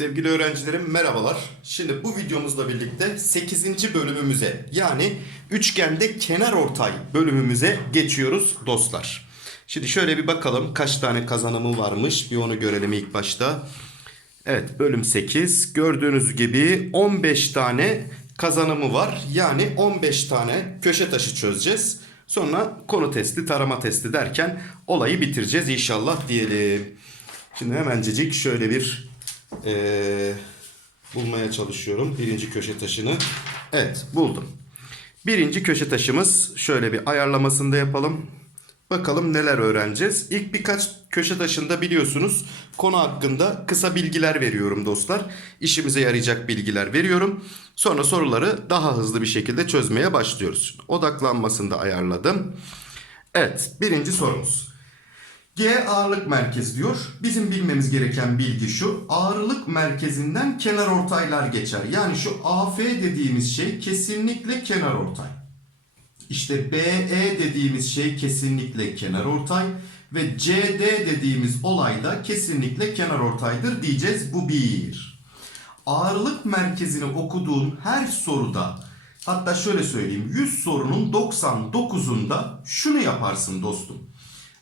Sevgili öğrencilerim merhabalar. Şimdi bu videomuzla birlikte 8. bölümümüze yani üçgende kenar ortay bölümümüze geçiyoruz dostlar. Şimdi şöyle bir bakalım kaç tane kazanımı varmış bir onu görelim ilk başta. Evet bölüm 8 gördüğünüz gibi 15 tane kazanımı var. Yani 15 tane köşe taşı çözeceğiz. Sonra konu testi tarama testi derken olayı bitireceğiz inşallah diyelim. Şimdi hemencecik şöyle bir ee, bulmaya çalışıyorum birinci köşe taşını. Evet buldum. Birinci köşe taşımız şöyle bir ayarlamasını da yapalım. Bakalım neler öğreneceğiz. İlk birkaç köşe taşında biliyorsunuz konu hakkında kısa bilgiler veriyorum dostlar. İşimize yarayacak bilgiler veriyorum. Sonra soruları daha hızlı bir şekilde çözmeye başlıyoruz. Odaklanmasını da ayarladım. Evet birinci sorumuz. G ağırlık merkezi diyor. Bizim bilmemiz gereken bilgi şu. Ağırlık merkezinden kenar ortaylar geçer. Yani şu AF dediğimiz şey kesinlikle kenar ortay. İşte BE dediğimiz şey kesinlikle kenar ortay ve CD dediğimiz olay da kesinlikle kenar ortaydır diyeceğiz. Bu bir. Ağırlık merkezini okuduğun her soruda hatta şöyle söyleyeyim 100 sorunun 99'unda şunu yaparsın dostum.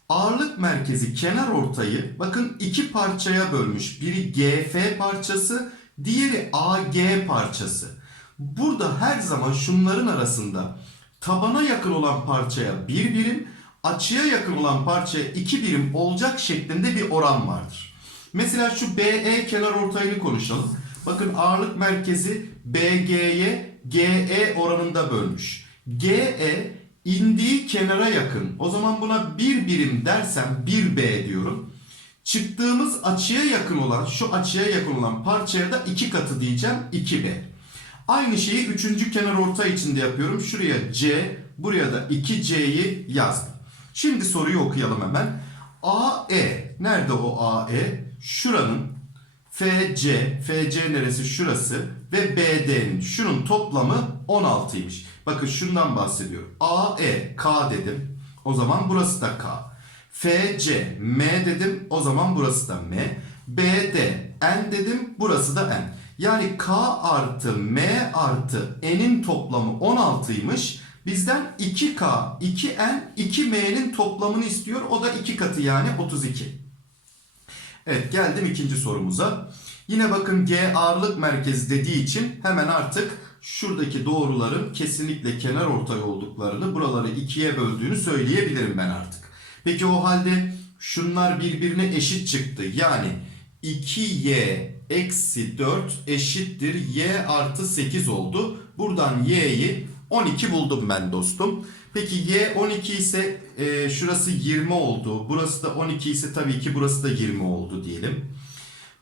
Ağırlık merkezi kenar ortayı bakın iki parçaya bölmüş. Biri GF parçası, diğeri AG parçası. Burada her zaman şunların arasında tabana yakın olan parçaya bir birim, açıya yakın olan parçaya iki birim olacak şeklinde bir oran vardır. Mesela şu BE kenar ortayını konuşalım. Bakın ağırlık merkezi BG'ye GE oranında bölmüş. GE indiği kenara yakın. O zaman buna bir birim dersem 1B diyorum. Çıktığımız açıya yakın olan, şu açıya yakın olan parçaya da 2 katı diyeceğim 2B. Aynı şeyi üçüncü kenar orta içinde yapıyorum. Şuraya C, buraya da 2C'yi yazdım. Şimdi soruyu okuyalım hemen. AE, nerede o AE? Şuranın FC, FC neresi? Şurası ve BD'nin şunun toplamı 16'ymış. Bakın şundan bahsediyorum. AE, K dedim. O zaman burası da K. FC, M dedim. O zaman burası da M. BD, N dedim. Burası da N. Yani K artı M artı N'in toplamı 16'ymış. Bizden 2K, 2N, 2M'nin toplamını istiyor. O da 2 katı yani 32. Evet geldim ikinci sorumuza. Yine bakın G ağırlık merkezi dediği için hemen artık şuradaki doğruların kesinlikle kenar ortay olduklarını buraları ikiye böldüğünü söyleyebilirim ben artık. Peki o halde şunlar birbirine eşit çıktı. Yani 2y eksi 4 eşittir y artı 8 oldu. Buradan y'yi 12 buldum ben dostum. Peki y 12 ise e, şurası 20 oldu. Burası da 12 ise tabii ki burası da 20 oldu diyelim.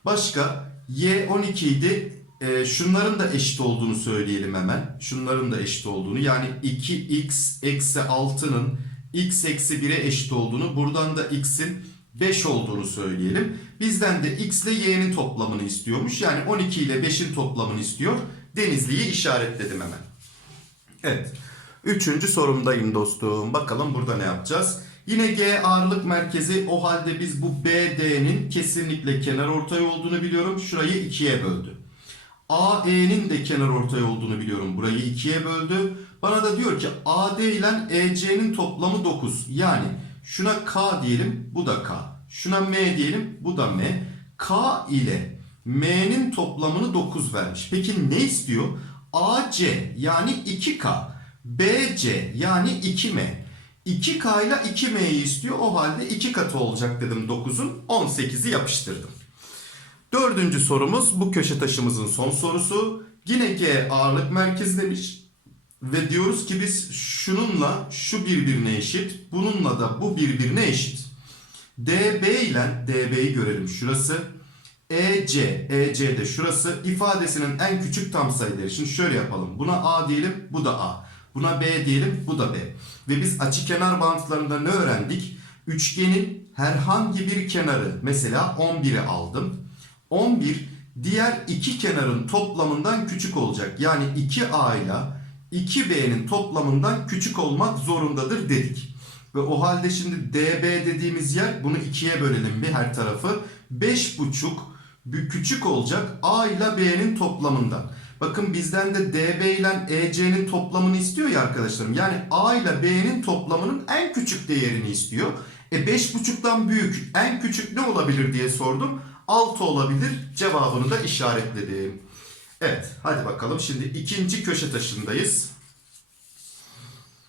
Başka y 12 idi. E, şunların da eşit olduğunu söyleyelim hemen. Şunların da eşit olduğunu. Yani 2x eksi 6'nın x eksi 1'e eşit olduğunu. Buradan da x'in 5 olduğunu söyleyelim. Bizden de x ile y'nin toplamını istiyormuş. Yani 12 ile 5'in toplamını istiyor. Denizli'yi işaretledim hemen. Evet. Üçüncü sorumdayım dostum. Bakalım burada ne yapacağız? Yine G ağırlık merkezi o halde biz bu BD'nin kesinlikle kenar ortay olduğunu biliyorum. Şurayı ikiye böldü. AE'nin de kenar ortay olduğunu biliyorum. Burayı ikiye böldü. Bana da diyor ki AD ile EC'nin toplamı 9. Yani şuna K diyelim bu da K. Şuna M diyelim bu da M. K ile M'nin toplamını 9 vermiş. Peki ne istiyor? AC yani 2K. BC yani 2M. 2K ile 2M'yi istiyor. O halde 2 katı olacak dedim 9'un. 18'i yapıştırdım. Dördüncü sorumuz bu köşe taşımızın son sorusu. Yine G ağırlık merkezi demiş. Ve diyoruz ki biz şununla şu birbirine eşit. Bununla da bu birbirine eşit. DB ile DB'yi görelim şurası. EC, EC de şurası ifadesinin en küçük tam sayıları. Şimdi şöyle yapalım. Buna A diyelim, bu da A. Buna B diyelim, bu da B. Ve biz açıkenar bağıntılarında ne öğrendik? Üçgenin herhangi bir kenarı, mesela 11'i aldım. 11 diğer iki kenarın toplamından küçük olacak. Yani 2A ile 2B'nin toplamından küçük olmak zorundadır dedik. Ve o halde şimdi DB dediğimiz yer bunu ikiye bölelim bir her tarafı. 5,5 bir küçük olacak A ile B'nin toplamından. Bakın bizden de DB ile EC'nin toplamını istiyor ya arkadaşlarım. Yani A ile B'nin toplamının en küçük değerini istiyor. E 5,5'tan büyük en küçük ne olabilir diye sordum. 6 olabilir. Cevabını da işaretledim. Evet hadi bakalım şimdi ikinci köşe taşındayız.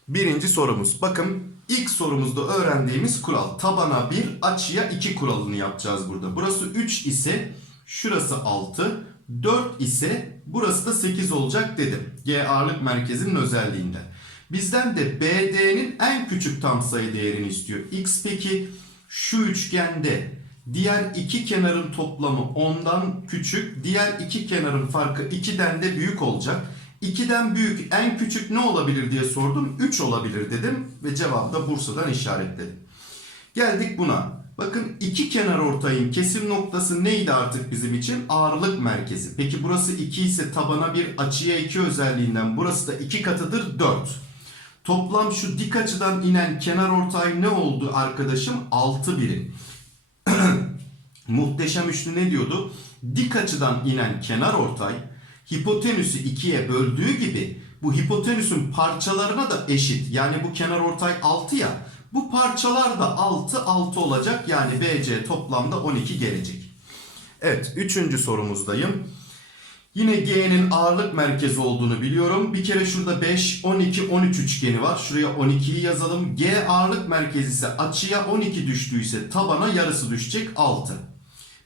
Birinci sorumuz. Bakın ilk sorumuzda öğrendiğimiz kural. Tabana 1, açıya 2 kuralını yapacağız burada. Burası 3 ise şurası 6. 4 ise burası da 8 olacak dedim. G ağırlık merkezinin özelliğinden. Bizden de BD'nin en küçük tam sayı değerini istiyor. X peki şu üçgende diğer iki kenarın toplamı 10'dan küçük, diğer iki kenarın farkı 2'den de büyük olacak. 2'den büyük en küçük ne olabilir diye sordum. 3 olabilir dedim ve cevabı da Bursa'dan işaretledim. Geldik buna. Bakın iki kenar ortayın kesim noktası neydi artık bizim için? Ağırlık merkezi. Peki burası 2 ise tabana 1 açıya 2 özelliğinden burası da 2 katıdır 4. Toplam şu dik açıdan inen kenar ortay ne oldu arkadaşım? 6 birim. Muhteşem üçlü ne diyordu? Dik açıdan inen kenar ortay hipotenüsü ikiye böldüğü gibi bu hipotenüsün parçalarına da eşit. Yani bu kenar ortay 6 ya. Bu parçalar da 6 6 olacak. Yani BC toplamda 12 gelecek. Evet, üçüncü sorumuzdayım. Yine G'nin ağırlık merkezi olduğunu biliyorum. Bir kere şurada 5, 12, 13 üçgeni var. Şuraya 12'yi yazalım. G ağırlık merkezi ise açıya 12 düştüyse tabana yarısı düşecek 6.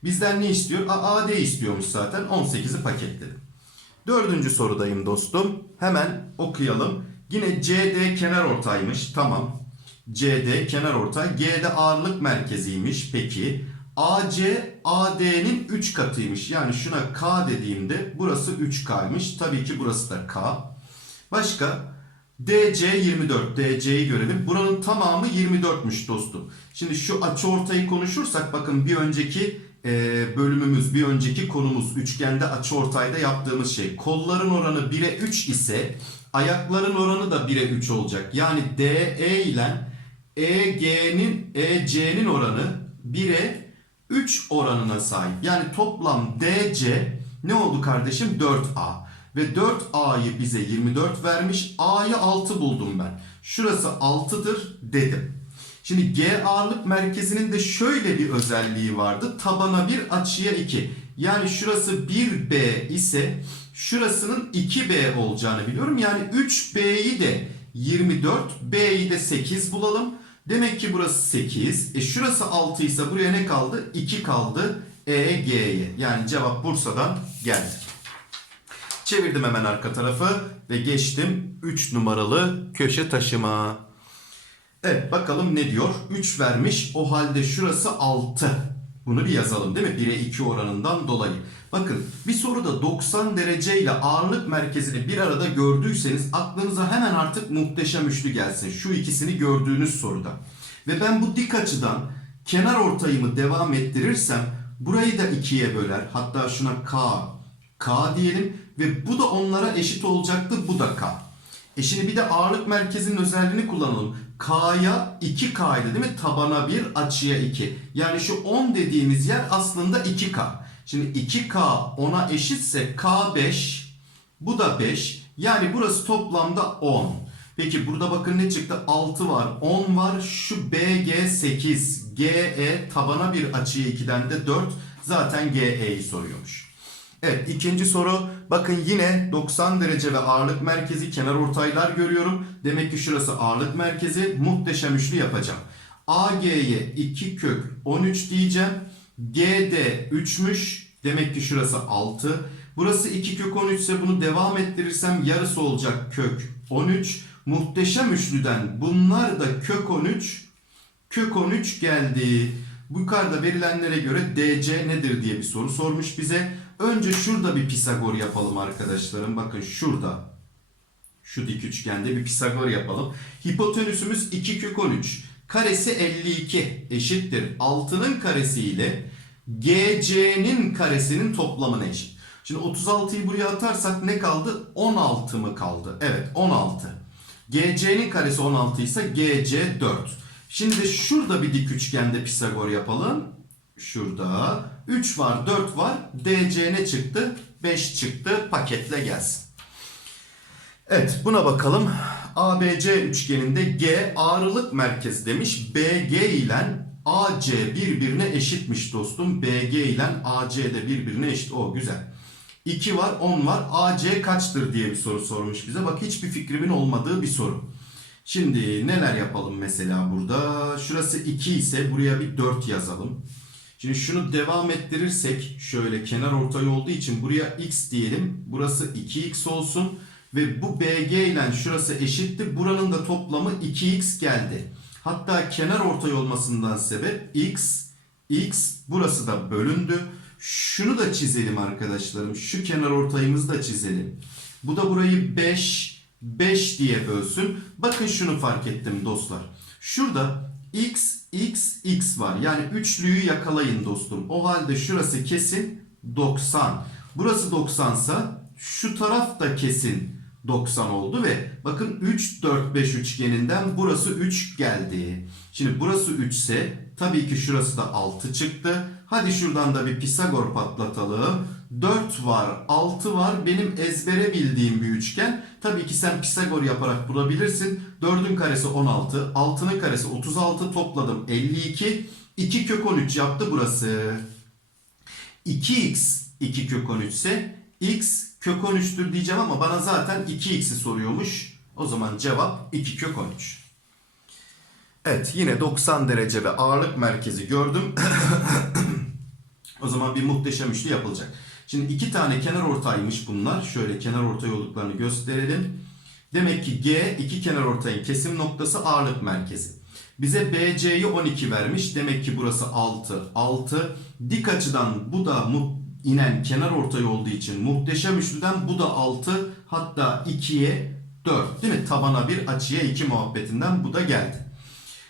Bizden ne istiyor? A, AD istiyormuş zaten. 18'i paketledim. Dördüncü sorudayım dostum. Hemen okuyalım. Yine CD kenar ortaymış. Tamam. CD kenar ortay. G'de ağırlık merkeziymiş. Peki. AC AD'nin 3 katıymış. Yani şuna K dediğimde burası 3K'ymış. Tabii ki burası da K. Başka? DC 24. DC'yi görelim. Buranın tamamı 24'müş dostum. Şimdi şu açı ortayı konuşursak bakın bir önceki bölümümüz, bir önceki konumuz üçgende açı ortayda yaptığımız şey. Kolların oranı 1'e 3 ise ayakların oranı da 1'e 3 olacak. Yani DE ile EG'nin EC'nin oranı 1'e 3 oranına sahip. Yani toplam DC ne oldu kardeşim? 4A. Ve 4A'yı bize 24 vermiş. A'yı 6 buldum ben. Şurası 6'dır dedim. Şimdi G ağırlık merkezinin de şöyle bir özelliği vardı. Tabana 1 açıya 2. Yani şurası 1B ise şurasının 2B olacağını biliyorum. Yani 3B'yi de 24, B'yi de 8 bulalım. Demek ki burası 8. E şurası 6 ise buraya ne kaldı? 2 kaldı EG'ye. Yani cevap Bursa'dan geldi. Çevirdim hemen arka tarafı ve geçtim 3 numaralı köşe taşıma. Evet bakalım ne diyor? 3 vermiş. O halde şurası 6. Bunu bir yazalım değil mi? 1'e 2 oranından dolayı. Bakın bir soruda 90 derece ile ağırlık merkezini bir arada gördüyseniz aklınıza hemen artık muhteşem üçlü gelsin. Şu ikisini gördüğünüz soruda. Ve ben bu dik açıdan kenar ortayımı devam ettirirsem burayı da 2'ye böler. Hatta şuna K, K diyelim ve bu da onlara eşit olacaktı. Bu da K. E şimdi bir de ağırlık merkezinin özelliğini kullanalım. K'ya 2K'ydı değil mi? Tabana 1, açıya 2. Yani şu 10 dediğimiz yer aslında 2K. Şimdi 2K 10'a eşitse K 5, bu da 5. Yani burası toplamda 10. Peki burada bakın ne çıktı? 6 var, 10 var. Şu BG 8, GE tabana 1 açıya 2'den de 4. Zaten GE'yi soruyormuş. Evet ikinci soru. Bakın yine 90 derece ve ağırlık merkezi kenar ortaylar görüyorum. Demek ki şurası ağırlık merkezi. Muhteşem üçlü yapacağım. AG'ye 2 kök 13 diyeceğim. GD 3'müş. Demek ki şurası 6. Burası 2 kök 13 ise bunu devam ettirirsem yarısı olacak kök 13. Muhteşem üçlüden bunlar da kök 13 kök 13 geldi. Bu yukarıda verilenlere göre DC nedir diye bir soru sormuş bize. Önce şurada bir Pisagor yapalım arkadaşlarım. Bakın şurada. Şu dik üçgende bir Pisagor yapalım. Hipotenüsümüz 2 kök 13. Karesi 52 eşittir. 6'nın karesi ile GC'nin karesinin toplamına eşit. Şimdi 36'yı buraya atarsak ne kaldı? 16 mı kaldı? Evet 16. GC'nin karesi 16 ise GC 4. Şimdi şurada bir dik üçgende Pisagor yapalım. Şurada 3 var 4 var. DC ne çıktı? 5 çıktı. Paketle gelsin. Evet buna bakalım. ABC üçgeninde G ağırlık merkezi demiş. BG ile AC birbirine eşitmiş dostum. BG ile AC de birbirine eşit. O güzel. 2 var 10 var. AC kaçtır diye bir soru sormuş bize. Bak hiçbir fikrimin olmadığı bir soru. Şimdi neler yapalım mesela burada? Şurası 2 ise buraya bir 4 yazalım. Şimdi şunu devam ettirirsek şöyle kenar ortay olduğu için buraya x diyelim. Burası 2x olsun. Ve bu BG ile şurası eşitti. Buranın da toplamı 2x geldi. Hatta kenar ortay olmasından sebep x, x burası da bölündü. Şunu da çizelim arkadaşlarım. Şu kenar ortayımızı da çizelim. Bu da burayı 5, 5 diye bölsün. Bakın şunu fark ettim dostlar. Şurada x, x, x var. Yani üçlüyü yakalayın dostum. O halde şurası kesin 90. Burası 90 sa şu taraf da kesin 90 oldu ve bakın 3 4 5 üçgeninden burası 3 geldi. Şimdi burası 3 ise tabii ki şurası da 6 çıktı. Hadi şuradan da bir Pisagor patlatalım. 4 var, 6 var. Benim ezbere bildiğim bir üçgen. Tabii ki sen Pisagor yaparak bulabilirsin. 4'ün karesi 16, 6'nın karesi 36 topladım 52. 2 kök 13 yaptı burası. 2x 2 kök 13 ise x kök 13'tür diyeceğim ama bana zaten 2x'i soruyormuş. O zaman cevap 2 kök 13. Evet yine 90 derece ve ağırlık merkezi gördüm. o zaman bir muhteşem üçlü yapılacak. Şimdi iki tane kenar ortaymış bunlar. Şöyle kenar ortay olduklarını gösterelim. Demek ki G iki kenar ortayın kesim noktası ağırlık merkezi. Bize BC'yi 12 vermiş. Demek ki burası 6. 6. Dik açıdan bu da inen kenar ortay olduğu için muhteşem üçlüden bu da 6 hatta 2'ye 4 değil mi? Tabana 1 açıya 2 muhabbetinden bu da geldi.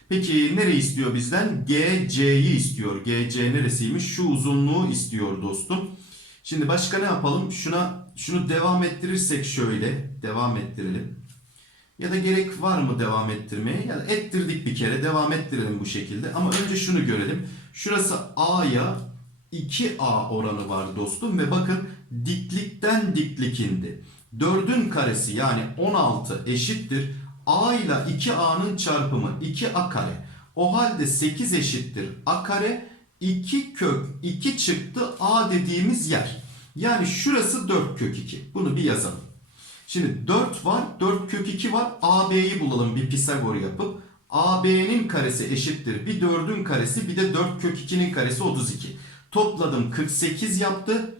Peki nereyi istiyor bizden? GC'yi istiyor. GC neresiymiş? Şu uzunluğu istiyor dostum. Şimdi başka ne yapalım? Şuna şunu devam ettirirsek şöyle devam ettirelim. Ya da gerek var mı devam ettirmeye? Ya da ettirdik bir kere devam ettirelim bu şekilde. Ama önce şunu görelim. Şurası A'ya 2A oranı var dostum ve bakın diklikten diklik indi. 4'ün karesi yani 16 eşittir. A ile 2A'nın çarpımı 2A kare. O halde 8 eşittir A kare. 2 kök 2 çıktı A dediğimiz yer. Yani şurası 4 kök 2. Bunu bir yazalım. Şimdi 4 var, 4 kök 2 var. AB'yi bulalım bir Pisagor yapıp. AB'nin karesi eşittir. Bir 4'ün karesi bir de 4 kök 2'nin karesi 32. Topladım 48 yaptı.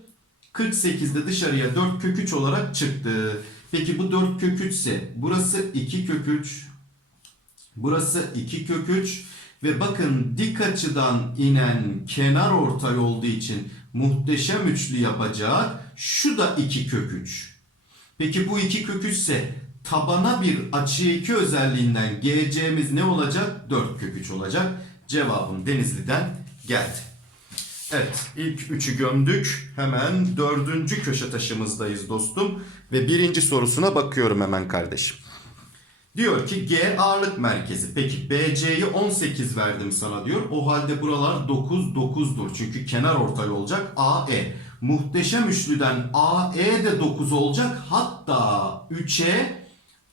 48 de dışarıya 4 kök 3 olarak çıktı. Peki bu 4 kök 3 ise burası 2 kök 3. Burası 2 kök 3. Ve bakın dik açıdan inen kenar ortay olduğu için muhteşem üçlü yapacak. Şu da 2 kök 3. Peki bu 2 kök 3 ise tabana bir açı 2 özelliğinden GC'miz ne olacak? 4 kök 3 olacak. Cevabım Denizli'den geldi. Evet ilk üçü gömdük. Hemen dördüncü köşe taşımızdayız dostum. Ve birinci sorusuna bakıyorum hemen kardeşim. Diyor ki G ağırlık merkezi. Peki BC'yi 18 verdim sana diyor. O halde buralar 9 9'dur. Çünkü kenar ortay olacak AE. Muhteşem üçlüden AE de 9 olacak. Hatta 3'e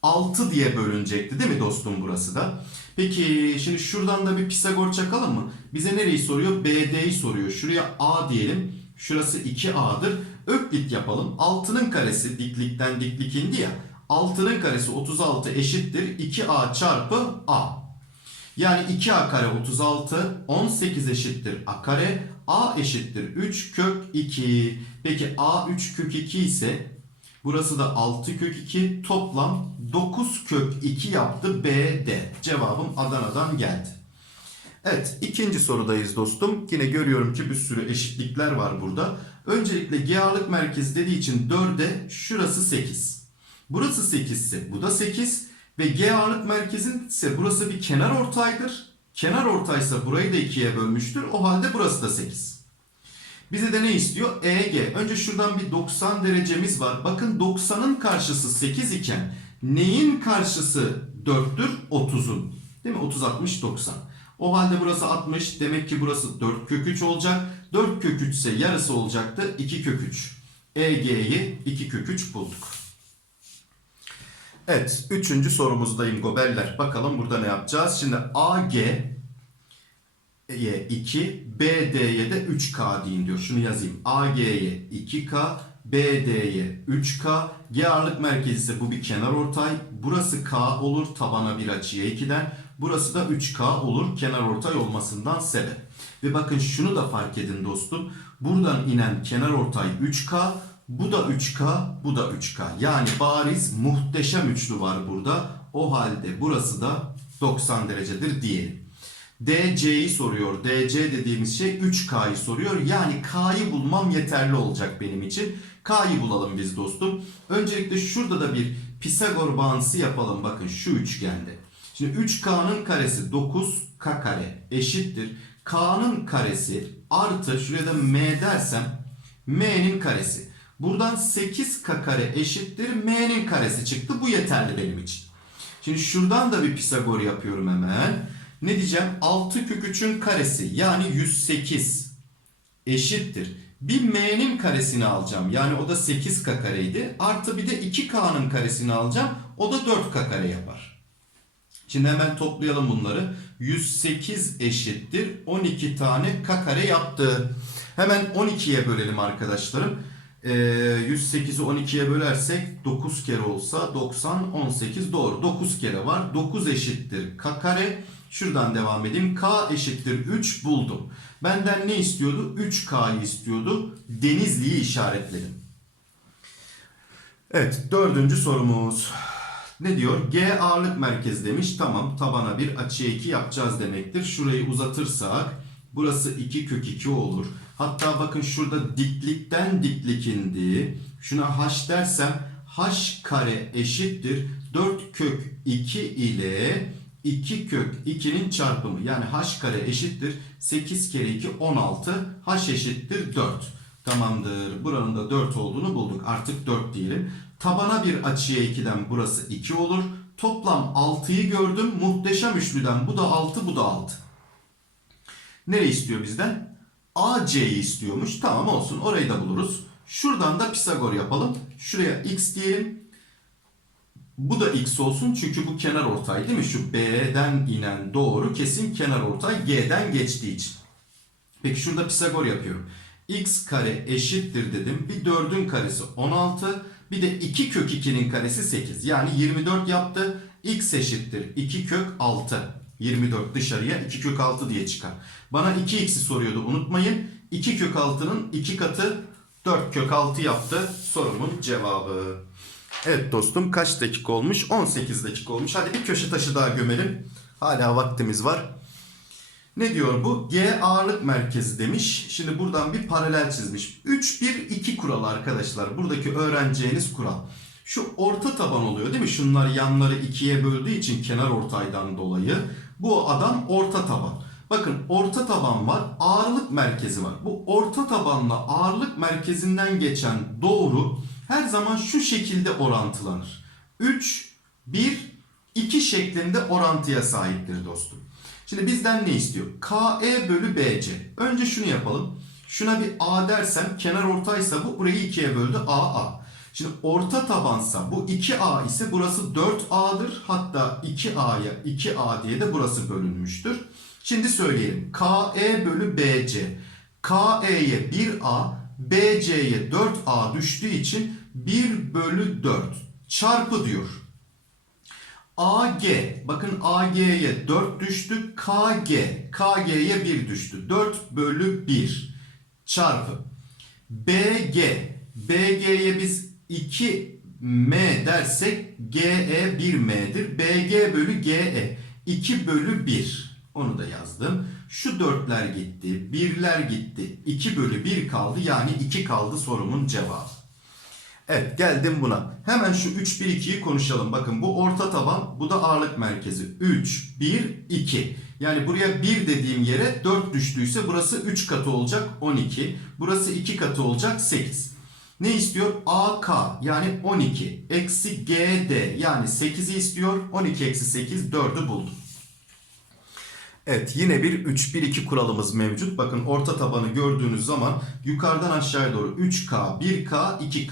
6 diye bölünecekti değil mi dostum burası da? Peki şimdi şuradan da bir Pisagor çakalım mı? Bize nereyi soruyor? BD'yi soruyor. Şuraya A diyelim. Şurası 2A'dır. Öklit yapalım. 6'nın karesi diklikten diklik indi ya. 6'nın karesi 36 eşittir 2A çarpı A. Yani 2A kare 36, 18 eşittir A kare, A eşittir 3 kök 2. Peki A 3 kök 2 ise burası da 6 kök 2 toplam 9 kök 2 yaptı BD. Cevabım Adana'dan geldi. Evet ikinci sorudayız dostum. Yine görüyorum ki bir sürü eşitlikler var burada. Öncelikle G ağırlık merkezi dediği için 4'e şurası 8. Burası 8 ise bu da 8 ve G ağırlık merkezin ise burası bir kenar ortaydır. Kenar ortaysa burayı da 2'ye bölmüştür. O halde burası da 8. Bize de ne istiyor? EG. Önce şuradan bir 90 derecemiz var. Bakın 90'ın karşısı 8 iken Neyin karşısı 4'tür? 30'un. Değil mi? 30, 60, 90. O halde burası 60. Demek ki burası 4 kök 3 olacak. 4 kök 3 ise yarısı olacaktı. 2 kök 3. EG'yi 2 kök 3 bulduk. Evet. Üçüncü sorumuzdayım goberler. Bakalım burada ne yapacağız? Şimdi AG ye 2, BD'ye de 3K deyin diyor. Şunu yazayım. AG'ye 2K, BD'ye 3K. G ağırlık merkezi ise bu bir kenar ortay. Burası K olur tabana bir açıya 2'den. Burası da 3K olur kenar ortay olmasından sebep. Ve bakın şunu da fark edin dostum. Buradan inen kenar ortay 3K. Bu da 3K, bu da 3K. Yani bariz muhteşem üçlü var burada. O halde burası da 90 derecedir diyelim. DC'yi soruyor. DC dediğimiz şey 3K'yı soruyor. Yani K'yı bulmam yeterli olacak benim için. K'yı bulalım biz dostum. Öncelikle şurada da bir Pisagor bağıntısı yapalım. Bakın şu üçgende. Şimdi 3K'nın karesi 9K kare eşittir. K'nın karesi artı şuraya da M dersem M'nin karesi. Buradan 8K kare eşittir M'nin karesi çıktı. Bu yeterli benim için. Şimdi şuradan da bir Pisagor yapıyorum hemen. Ne diyeceğim? 6 kök 3'ün karesi yani 108 eşittir. Bir m'nin karesini alacağım. Yani o da 8k kareydi. Artı bir de 2k'nın karesini alacağım. O da 4k kare yapar. Şimdi hemen toplayalım bunları. 108 eşittir. 12 tane k kare yaptı. Hemen 12'ye bölelim arkadaşlarım. Ee, 108'i 12'ye bölersek 9 kere olsa 90, 18 doğru. 9 kere var. 9 eşittir k kare. Şuradan devam edeyim. K eşittir 3 buldum. Benden ne istiyordu? 3K'yı istiyordu. Denizli'yi işaretledim. Evet dördüncü sorumuz. Ne diyor? G ağırlık merkezi demiş. Tamam tabana bir açıya 2 yapacağız demektir. Şurayı uzatırsak burası 2 kök 2 olur. Hatta bakın şurada diklikten diklik indi. Şuna h dersem h kare eşittir. 4 kök 2 ile 2 kök 2'nin çarpımı yani h kare eşittir 8 kere 2 16 h eşittir 4. Tamamdır. Buranın da 4 olduğunu bulduk. Artık 4 diyelim. Tabana bir açıya 2'den burası 2 olur. Toplam 6'yı gördüm. Muhteşem üçlüden bu da 6 bu da 6. Nereye istiyor bizden? AC'yi istiyormuş. Tamam olsun orayı da buluruz. Şuradan da Pisagor yapalım. Şuraya x diyelim. Bu da x olsun çünkü bu kenar ortay değil mi? Şu B'den inen doğru kesin kenar ortay G'den geçtiği için. Peki şurada Pisagor yapıyorum. x kare eşittir dedim. Bir 4'ün karesi 16. Bir de 2 kök 2'nin karesi 8. Yani 24 yaptı. x eşittir 2 kök 6. 24 dışarıya 2 kök 6 diye çıkar. Bana 2x'i soruyordu unutmayın. 2 kök 6'nın 2 katı 4 kök 6 yaptı. Sorumun cevabı. Evet dostum kaç dakika olmuş? 18 dakika olmuş. Hadi bir köşe taşı daha gömelim. Hala vaktimiz var. Ne diyor bu? G ağırlık merkezi demiş. Şimdi buradan bir paralel çizmiş. 3-1-2 kural arkadaşlar. Buradaki öğreneceğiniz kural. Şu orta taban oluyor değil mi? Şunlar yanları ikiye böldüğü için kenar ortaydan dolayı. Bu adam orta taban. Bakın orta taban var, ağırlık merkezi var. Bu orta tabanla ağırlık merkezinden geçen doğru her zaman şu şekilde orantılanır. 3, 1, 2 şeklinde orantıya sahiptir dostum. Şimdi bizden ne istiyor? KE bölü BC. Önce şunu yapalım. Şuna bir A dersem kenar ortaysa bu burayı ikiye böldü AA. Şimdi orta tabansa bu 2A ise burası 4A'dır. Hatta 2A'ya 2A diye de burası bölünmüştür. Şimdi söyleyelim. KE bölü BC. KE'ye 1A, BC'ye 4A düştüğü için 1 bölü 4 çarpı diyor. AG, bakın AG'ye 4 düştü. KG, KG'ye 1 düştü. 4 bölü 1 çarpı. BG, BG'ye biz 2M dersek GE 1M'dir. BG bölü GE 2 bölü 1. Onu da yazdım. Şu dörtler gitti, birler gitti. 2 bölü 1 kaldı yani 2 kaldı sorumun cevabı. Evet geldim buna. Hemen şu 3 1 2'yi konuşalım. Bakın bu orta taban, bu da ağırlık merkezi. 3 1 2. Yani buraya 1 dediğim yere 4 düştüyse burası 3 katı olacak 12. Burası 2 katı olacak 8. Ne istiyor? AK yani 12 eksi GD yani 8'i istiyor. 12 eksi 8 4'ü buldum. Evet yine bir 3-1-2 kuralımız mevcut. Bakın orta tabanı gördüğünüz zaman yukarıdan aşağıya doğru 3K, 1K, 2K.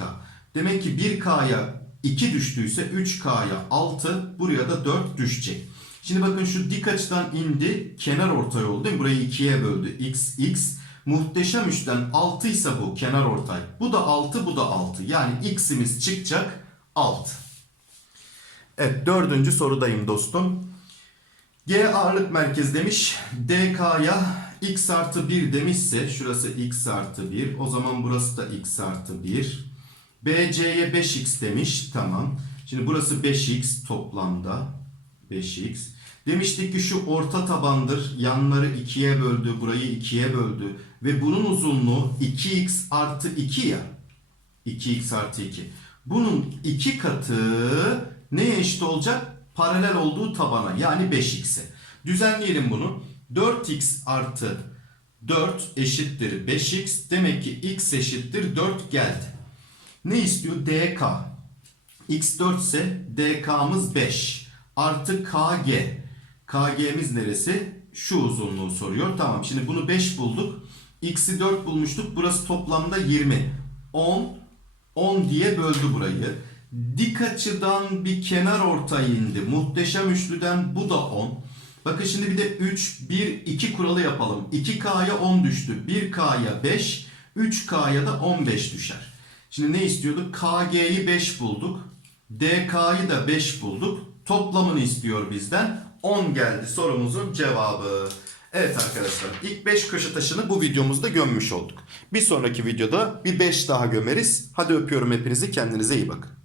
Demek ki 1K'ya 2 düştüyse 3K'ya 6, buraya da 4 düşecek. Şimdi bakın şu dik açıdan indi, kenar ortay oldu değil mi? Burayı 2'ye böldü. X, X. Muhteşem üçten 6 ise bu kenar ortay. Bu da 6, bu da 6. Yani X'imiz çıkacak 6. Evet dördüncü sorudayım dostum. G ağırlık merkez demiş. DK'ya x artı 1 demişse şurası x artı 1. O zaman burası da x artı 1. BC'ye 5x demiş. Tamam. Şimdi burası 5x toplamda. 5x. Demiştik ki şu orta tabandır. Yanları 2'ye böldü. Burayı 2'ye böldü. Ve bunun uzunluğu 2x artı 2 ya. 2x artı 2. Bunun 2 katı neye eşit olacak? Paralel olduğu tabana yani 5x'e. Düzenleyelim bunu. 4x artı 4 eşittir 5x. Demek ki x eşittir 4 geldi. Ne istiyor? dk. x 4 ise dk'mız 5. Artı kg. kg'miz neresi? Şu uzunluğu soruyor. Tamam şimdi bunu 5 bulduk. X'i 4 bulmuştuk. Burası toplamda 20. 10 10 diye böldü burayı. Dik açıdan bir kenar ortay indi. Muhteşem üçlüden bu da 10. Bakın şimdi bir de 3, 1, 2 kuralı yapalım. 2K'ya 10 düştü. 1K'ya 5, 3K'ya da 15 düşer. Şimdi ne istiyorduk? KG'yi 5 bulduk. DK'yı da 5 bulduk. Toplamını istiyor bizden. 10 geldi sorumuzun cevabı. Evet arkadaşlar ilk 5 köşe taşını bu videomuzda gömmüş olduk. Bir sonraki videoda bir 5 daha gömeriz. Hadi öpüyorum hepinizi kendinize iyi bakın.